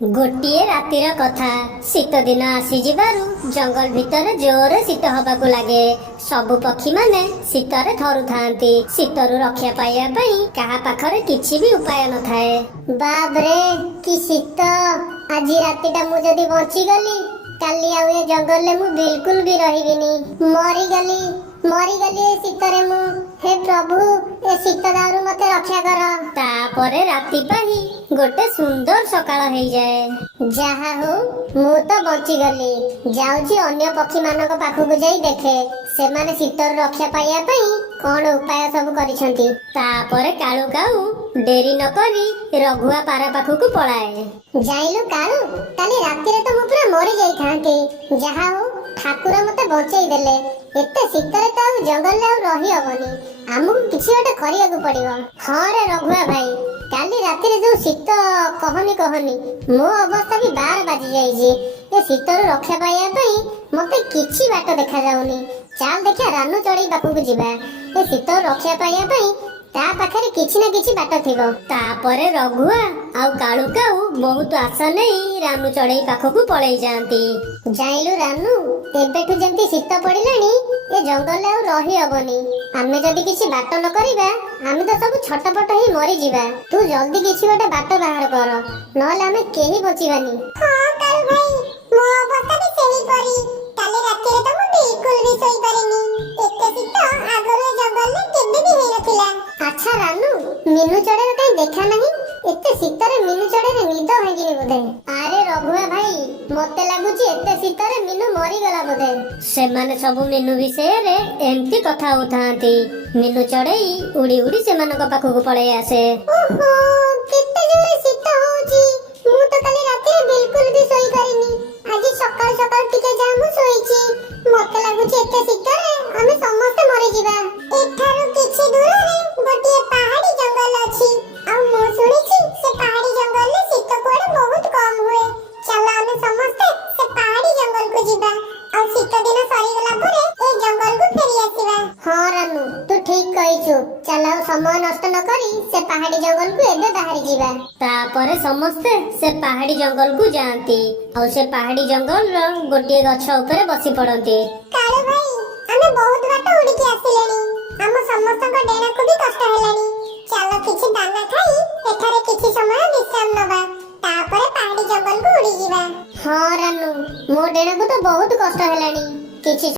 गोटे रातिर कथा शीत दिन आसी जिबारु जंगल भितर जोर शीत हबाकु लागे। सबु पक्षी माने शीतरे थरु थांती। शीतरु रक्षा पाइबा पई काहा पाखरे किछि भी उपाय न थाए। बाप रे कि शीत! आज रातिटा मु जदी बंची गली काली आउ ए जंगल ले मु बिल्कुल भी रहिबिनी। मरी गली ए शीतरे मु। हे प्रभु ए शीत दाउरु मते रक्षा कर। तापरे राति पाही गोटे सुंदर सकाळ हेई जाए। जहा हो मु तो बंची गली। जाउची अन्य पक्षी मानक पाखकु जाई देखे सेमाने शीतर रक्षा पाइया पई कोन उपाय सब करिसंती। तापरे काळू काऊ डेरी न करी रघुआ पारा पाखकु पळाए। जाइलु काळू काली राति रे तो मु पूरा मरि जाई थांती। जहा हो ठाकुर मते बंचेई देले। एते शीतरे तो जंगल ले रही हबनी। हमकु किछि ओटे करियाकु पड़िबो। हां रे रघुआ भाई काली राति रे जो शीत कहनी मो अवस्था भी 12 बाजी जाईजी। ए शीतर रक्षा पाइया पई मते किछि बाट देखा जाउनी। चाल देखिया रानू चढ़ी पाखकु जिबा। ए शीतर रक्षा पाइया पई ता पाखरे किछि ना किछि बाट थिबो। तापरे रघुआ आउ काळू काऊ बहुत आशा नहीं रानू चढ़ई पाखकु पळई जांती। जाइलु रानू एबेठु जेंती शीत पड़िलानी ए जंगल ले रही हबनी। आमे जदी किछि बाट न करिबा आमे तो सब छटपट ही मरि जिबा। तू जल्दी किछि गोटे बाट बाहर कर नहले आमे केही बचिबानी। हां काळू भाई मो अवस्था भी सेही परी। काली राति रे तो मु बिल्कुल भी सोई परिनी। एते शीत आगरे जंगल ले केबे भी हेई नथिला। अच्छा रानू मीनू चढ़े कहीं देखा नहीं। एते शीतरे मीनू चढ़े निद भांगिनी बोधे। अरे रघुआ भाई मते लागुची एते शीतरे मीनू मरी गला बोधे। सेमाने सब मीनू विषय रे एम्ति कथा होथांती। मीनू चढ़ई उड़ी उड़ी सेमानक पाखकु पळई आसे। ओहो केते जोरे शीत होउची। मु तो काली राति रे बिल्कुल भी सोई परिनी। आज सकाळ सकाळ टिके जा मु सोईची। मते लागुची एते शीतरे हमें समस्त मरि जिबा। एठारु किछि दूर रे गोटे पहाड़ी जंगल अछि। आ मु सुनिछि से पहाड़ी जंगल ले शीत कोड़े बहुत कम हुए। चला हमें समस्त से पहाड़ी जंगल को जिबा। आ शीत दिन सरी गला परे ए जंगल को फेरी आसीबा। हां रानू तू ठीक कहिछु। चला समय नष्ट न करी से पहाड़ी जंगल को एबे बाहरी जिबा। तापरे समस्ते से पहाड़ी जंगल को जांती। और से पहाड़ी जंगल रो गोटे गछ ऊपर बसी पड़ंती। काळू भाई हमें बहुत बाट उड़ी के आसिलेनी। हम समस्त को डेना को भी कष्ट हेलानी। चलो किछि दाना खाई एठारे किछि समय विश्राम नबा। तापरे पहाड़ी जंगल को उड़ी जिबा। हां रानू मो डेना को तो बहुत कष्ट हेलानी। किछि